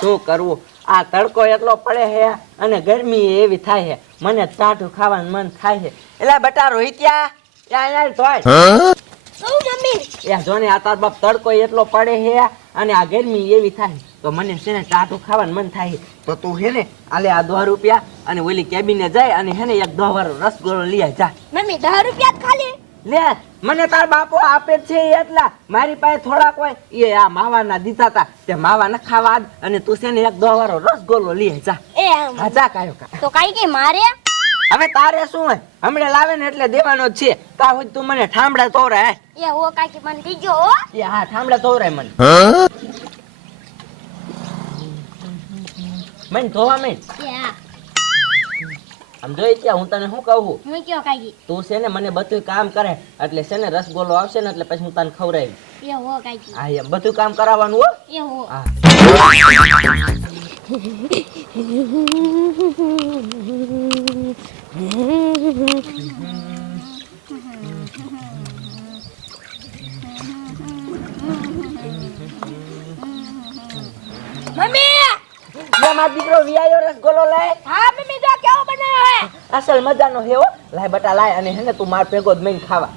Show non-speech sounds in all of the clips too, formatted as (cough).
શું કરવું? આ તડકો એટલો પડે છે અને ગરમી એવી થાય છે. મને ચાટું ખાવાનું મન થાય છે. એટલે બટા રોહિત્યા ત્યાં યાર તોય. જોને આ તાર બાપ તડકો એટલો પડે છે અને આ ગરમી એવી થાય તો મને છે ને ટાઢું ખાવાનું મન થાય. તો તું હે ને આલે આ દહ રૂપિયા અને ઓલી કેબિને જાય અને હે ને એક દહ વાર રસગોળો લઈ આય જા. મમ્મી દહ રૂપિયા ખાલી? લે મને તાર બાપો આપે છે એટલા. મારી પાસે થોડાક હોય. એ આ માવાના દીધા હતા તે માવા ન ખાવા અને તું છે ને એક દહ વાળો રસગોળો લઈ જા. એ હા જા કાયો કા. તો કાઈ કે મારે? હવે તારે શું હોય? હમણાં લાવે ને એટલે દેવાનો જ છે. તા હોય તું મને ઠામડા તોરાય એ હો કાકી મને દીજો હો. એ હા ઠામડા તોરાય મને. મને ધોવા મેં આમ જોઈ ત્યાં હું તને શું કહું હું કયો કાકી તું છે ને મને બધું કામ કરે એટલે છે ને રસગોલો આવશે ને એટલે પછી હું તને ખવડાવી એ હો કાકી હા એમ બધું કામ કરાવવાનું હો? એ હો. હા. મમ્મી (laughs) મારો દીકરો વિયાયો રસગોલો લાય. હા મમ્મી જો કેવો બનાવ્યો હે અસલ મજાનો હે હો. લાય બટા લાય અને હેને તું માર ભેગો જ મઈને ખાવા.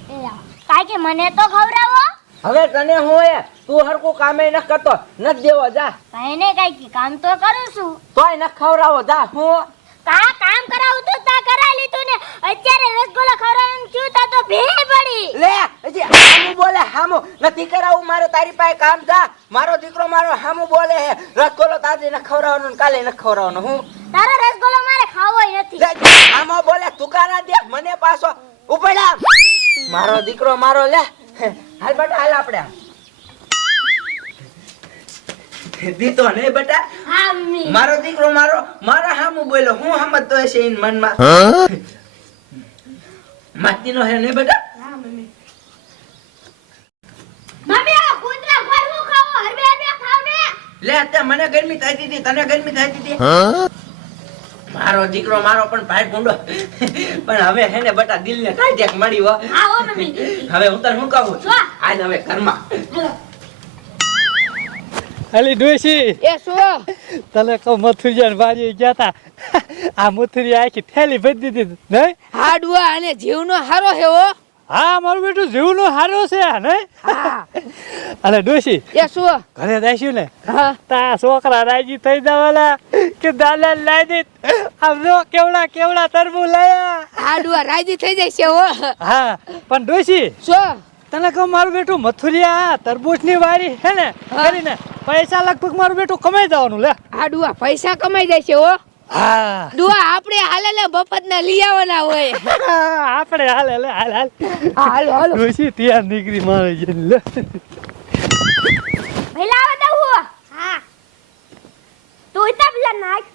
એ કે મને તો ખવરાવો હવે તને હું હે તું હરકું કામે ન કરતો. ન દેવો જા. કઈ નહીં કાકી કામ તો કરું છું. તોય ન ખવરાવો જા હું કા કામ કરાવું તો તા કરા લીધું ને. અત્યારે રસગુલ્લા ખવડાવવાનું થયું તા તો ભે પડી. લે હજી હામું બોલે હામું. નથી કરાવું મારે તારી પાસે કામ જા. મારો દીકરો મારો હામું બોલે હે રસગોલો તાજી ને ખવડાવવાનો ને કાલે ન ખવડાવવાનો હું? તારો રસગુલ્લો મારે ખાવો નથી. હામો બોલે તુકારા દે? મને પાછો ઉપડા મારો દીકરો મારો લે. હાલ બેટા હાલ આપણે દીતો ને બેટા. હા મારો દીકરો મારો મારા હામુ બોલ્યો હું હમત તો છે ઇન મનમાં. માતીનો હે ને બેટા? હા ને. લે અત્યારે મને ગરમી થતી હતી તને ગરમી થતી હતી. મારો દીકરો મારો પણ ભાઈ ગુંડો પણ હવે હે ને બટા દિલ ને ટાઈટેક મળી હવે હું તને શું કહું? આજ હવે ઘરમાં. અલી ડોશી. એ શું? તને કહું મથુરિયા વાડીએ ગયા તા. આ મથુરિયા આખી થેલી ભરી દીધી નહીં? હાડવા અને જીવનો હારો હેવો હા. મારું બેટું જીવનું હારો છે નહીં? અને ડોશી એ શું? ઘરે જઈશું ને? તા છોકરા રાજી થઈ જવાના કે દાદા લાઈ દે આમ જો કેવડા કેવડા તરબૂચ લાયા. હાડવા રાજી થઈ જાય છે ઓ હા પણ ડોશી શું? તને કહું મારું બેટું મથુરિયા તરબૂચની વાડી હે ને. કરીને પૈસા લગભગ મારું બેટું કમાઈ જવાનું લે. હાડવા પૈસા કમાઈ જાય છે હો. હા. ડુઆ આપણે હાલે લે બફત ના લઈ આવવાના હોય. (laughs) આપણે હાલ હાલ હાલ. હાલ હાલો. હાલો ડોશી ત્યાં નીકળી મારે જઈને લે. ભઈલા હું. હા. તું ઇતા પેલા નાખ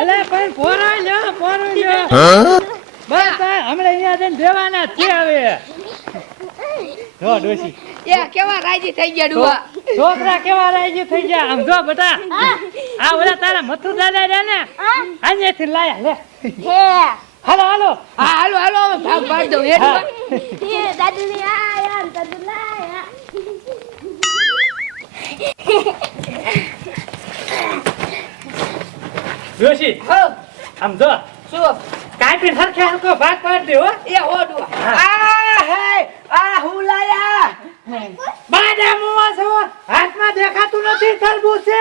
અલે પણ પોરાય લ્યો પોરાય લ્યો બસ હમણાં અહીંયા જઈને દેવાના છે હવે. જો ડોશી. એ કેવા રાજી થઈ ગયા ડુઆ છોકરા કેવા રાજી થઈ ગયા? આમ જો બેટા આ ઓલા તારા મથુ દાદા રહ્યા ને અહીંયાથી લાયા લે. હે. હાલો હાલો. હા હાલો હાલો હવે ભાગ પાડ દઉં હેઠ દાદુ ને આયા દાદુ લાયા. ડોશી આમ જો. શું? કાપી સરખે હલકો ભાગ પાડ દે હો. એ હો આ હે આ હું લાયા? બાડા મુવા છો? હાથમાં દેખાતું નથી તરબૂચ છે.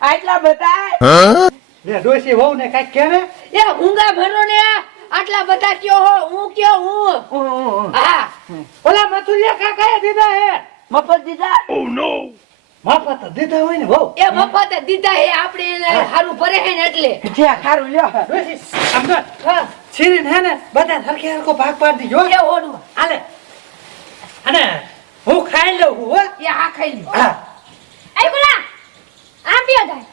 આટલા બધા? લે ડોસી વહુ ને કાંઈક કહેવે એ હુંગા ભરો ને. આટલા બધા કયો હો? હું કયો હું? હા ઓલા મથુરિયા કાકાએ દીધા હે. મફત દીધા? મફત દીધા હોય ને બહુ એ મફત દીધા હે આપણે એને હારું ભરે હે ને એટલે. જે હારું લ્યો. ડોશી હા. છીરીને હે ને બધા સરખે સરખો ભાગ પાડી દીજો એ ઓડું હાલે. અને હું ખાઈ લઉં હું હો. એ હા ખાઈ લઉં હા. એ બોલા આમ પીઓ જાય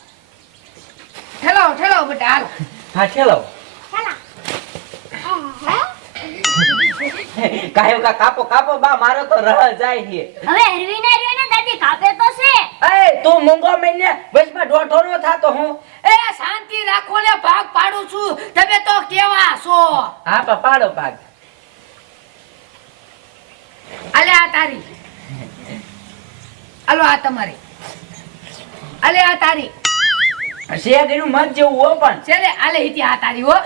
ઠેલાવ ઠેલાવ બેટા હાલ. હા ઠેલાવ. કાયો કા કાપો કાપો બા મારો તો રહ જાય છે. હવે હરવીને રહ્યો ને દાદી કાપે તો છે. એ તું મૂંગો મહિને વચમાં દોઢો નો થાતો હું. એ શાંતિ રાખો લે ભાગ પાડું છું. તમે તો કેવા છો? હા પા પાડો ભાગ. અલે આ તારી. અલો આ તમારી. અલે આ તારી. શેગનું મત જેવું હો પણ. છેલે આલે હિતી આ તારી હો.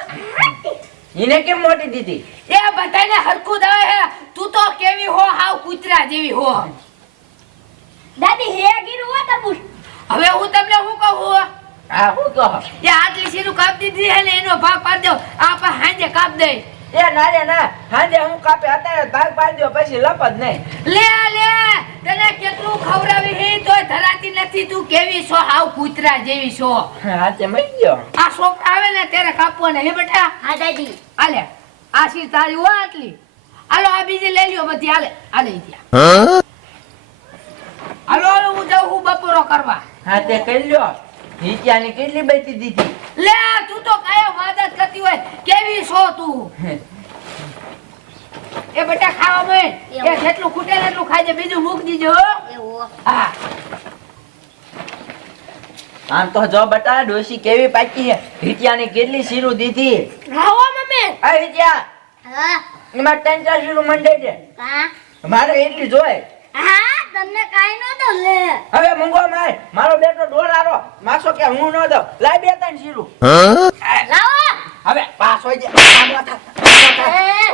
એને કેમ મોટી દીધી? એ બધાને હરખું દવે હે. તું તો કેવી હો હાવ કૂતરા જેવી હો. દાદી હે ગીરું હો તબુલ હવે હું તમને શું કહું હા? હું કહો? એ આટલી સીરું કાપ દીધી હે ને એનો ભાગ પાડી દો. આ પા હાંજે કાપ દે. એ ના રે ના. હાંજે હું કાપે અત્યારે ભાગ પાડી દો પછી લપ જ નહીં. લે લે તને કેટલું ખવડાવી હે તોય ધરાતી નથી તું. કેવી છો? હાવ કૂતરા જેવી છો. હાચે મરી ગયો. આ છોકરા આવે ને ત્યારે કાપવાના હે બેટા? હા દાદી. આલે આ શીર તારી હો આટલી? હાલો આ બીજી લઈ લ્યો બધી. હાલે હાલે ત્યાં હાલો હવે હું જાઉં હું બપોરો કરવા? હા તે કરી લ્યો. નીચેની કેટલી બેટી દીધી? લે તું તો કાયમ વાદત કરતી હોય. કેવી છો તું? એ બેટા ખાવા મે એ જેટલું ખૂટે એટલું ખાજે બીજું મૂક દીજો એવો. હા. આમ તો જો બટા ડોશી કેવી પાકી છે? હિટિયાની કેટલી શીરું દીધી? રાવો મમ્મી. આ હિટિયા હા. એમાં ત્રણ ચાર શીરું મંડે છે હા. મારે એટલી જોય હા? તમને કાઈ નો દઉં લે. હવે મુંગો માર મારો બેટો ડોરારો માસો કે હું ન દઉં. લાય બે ત્રણ શીરું. લાવો. હવે પાસ હોય જે.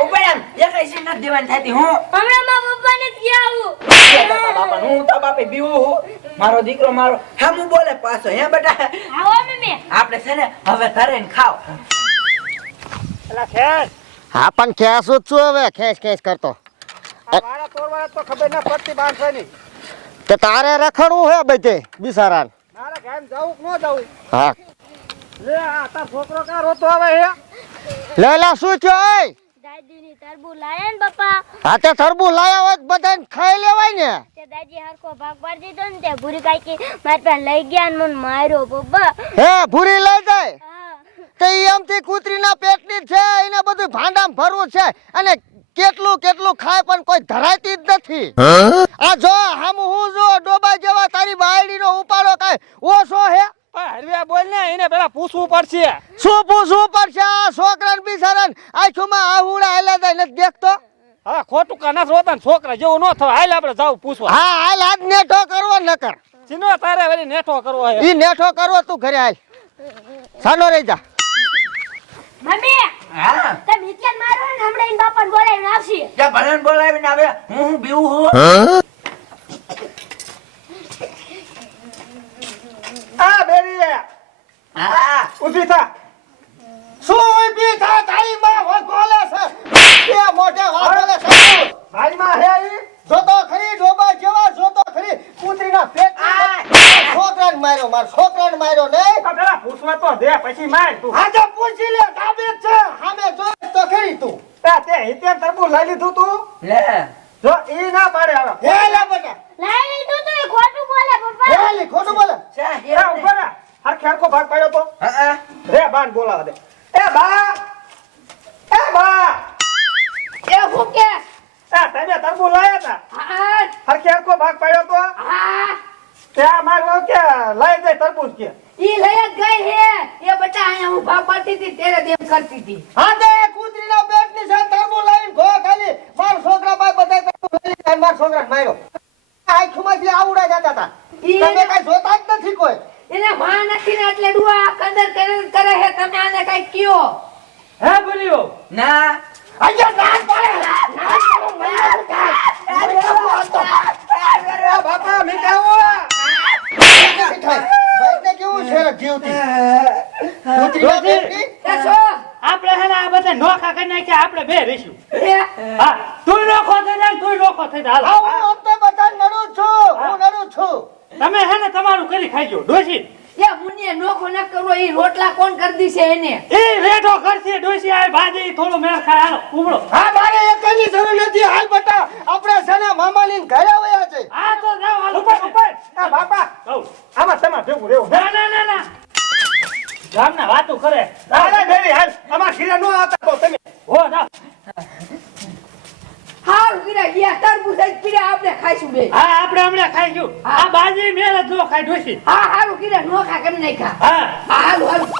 ઉપર આમ. એકાઈ શીર નથી દેવાની થતી. હું? હમણાં મારા પપ્પાને એ બાપા હું તો બાપે બીવું હું. મારો દીકરો મારો. હા હું બોલે પાછો. હે બેટા? આવો મમ્મી. આપણે છે ને હવે ઘરે ને ખાવ. એલા ખેસ હા પણ ખેસ છું હવે. ખેસ ખેસ કરતો. તો ખબર ના પડતી બાંધવાની. તો તારે રખડવું હે બધે બિસારાન? મારે ગામ જાવું કે ન જાવું? હા. લે આ તાર છોકરો કા રોતો આવે હે? લેલા શું થયો ઓય? દાદીની તરબુ લાયા ને બાપા. હા તે તરબુ લાયા હોય બધાને ખાઈ લેવાય ને? તે દાદી હરખો ભાગ પાડી દીધો ને તે ભૂરી કાકી માર પાસે લઈ ગયા ને મને માર્યો પપ્પા હે ભૂરી લઈ જાય? હા. તે એમથી કૂતરીના પેટની જ છે એને બધું ભાંડામાં ભરવું છે. અને કેટલું કેટલું ખાય પણ કોઈ ધરાતી જ નથી. આ જો હમ હું જો ડોબા જેવા તારી બાયડીનો ઉપાડો કાય ઓછો હે? હરવ્યા બોલ ને એને પેલા પૂછવું પડશે. શું પૂછવું પડશે? આ છોકરાને બિચારાને આંખોમાં આહુડા હાલ્યા જાય નથી દેખતો? હા ખોટું કા ના રોતા છોકરા જેવું ન થાય હાલ આપણે જાવ પૂછવા. હા હાલ આજ નેઠો કરવો નકર. ચીનો તારે વળી નેઠો કરવો હે? ઈ નેઠો કરવો તું ઘરે હાલ. સાનો રહી જા. મમ્મી હા. તમે ઇતિયાન મારો ને હમણાં એના બાપાને બોલાવીને ત્યાં ભણન બોલાવીને આવે. હું હું બીવું હું? આ બેરી હા. ઊભી થા. શું ઊભી થા? તારી માં વાત બોલે છે. કે મોઢે વાત બોલે છે. ભાઈમાં હે ઈ? જોતો ખરી ડોબા જેવા જોતો ખરી. કૂતરીના પેટ છોકરાને માર્યો માર છોકરાને માર્યો નહીં. પેલા પૂછવા તો દે પછી માર તું. આજે પૂછી લે કાબે છે. જો તો ખરી તું. આ તે હિતેર તરબૂચ લઈ લીધું તું? લે. જો ઈ ના પાડે હવે. હે લે બેટા લાવી લીધું તો ખોટું બોલે પપ્પા. લે ખોટું બોલે. એ ઊભો રે. હરખે ભાગ પાડ્યો તો. હા હા. રે બાન બોલાવા દે. એ બા. એ બા. એ હું કે? એ તમે તરબૂચ લાયા તા? હા. હરખે હરખો ભાગ પાડ્યો તો. હા. ત્યાં મારો કે લઈ જાય તરબૂચ કે. ઈ લઈ જ ગઈ હે. એ બટા અહીંયા હું ભાગ પાડતી હતી તેરે દેમ કરતી હતી. હા તે કૂતરીના પેટની છે તરબૂચ લાવીને ખો ખાલી માર છોકરા બાય બધા તરબૂચ લઈ લીધા અને માર છોકરાને માર્યો. આંખમાંથી આવડા જતા હતા. તમે કઈ જોતા જ નથી કોઈ. એને માં નથી ને એટલે ડુઆ કદર કરે કરે હે તમે આને કઈ કયો? હે બોલ્યો ના. અહીંયા ના પડે બાપા મીઠાવો ભાઈને કેવું છે જીવતી કૂતરીના પેટની એ છો આપણે હે ને આ બધા નોખા કરી નાખ્યા આપણે બે રહીશું એ હા તું નોખો થઈ જાય તું નોખો થઈ જાય હા હાલો હું હપ્તે બધા નડું છું હું નડું છું તમે હે ને તમારું કરી ખાઈજો ડોસી એ મુનિએ નોખો ન કરો એ રોટલા કોણ કરી દીશે એને? એ રેઠો કરશે ડોસી આ ભાજે થોડો મેળ ખાય. હાલો ઉમળો હા મારે એકની જરૂર નથી. હાલ બટા આપણે છે ને મામાની ઘરે વયા છે. આ તો જાવ હાલ ઉપર ઉપર આ બાપા. કહું આમાં તમારે ભેગું રહેવું. ના ના ના ના. ગામના વાતો કરે. અરે બેરી હાલ. અમાર ખીરા નો આવતા તો તમે. હો જાઓ. ગયા તરબૂચ જ પીડ્યા આપણે ખાઈશું બે. હા આપણે હમણાં ખાઈશું. આ બાજી મેળ જ નો ખાઈ ડોસી હા હારું કીધા નો ખા કેમ નહીં ખા? હા હારું હારું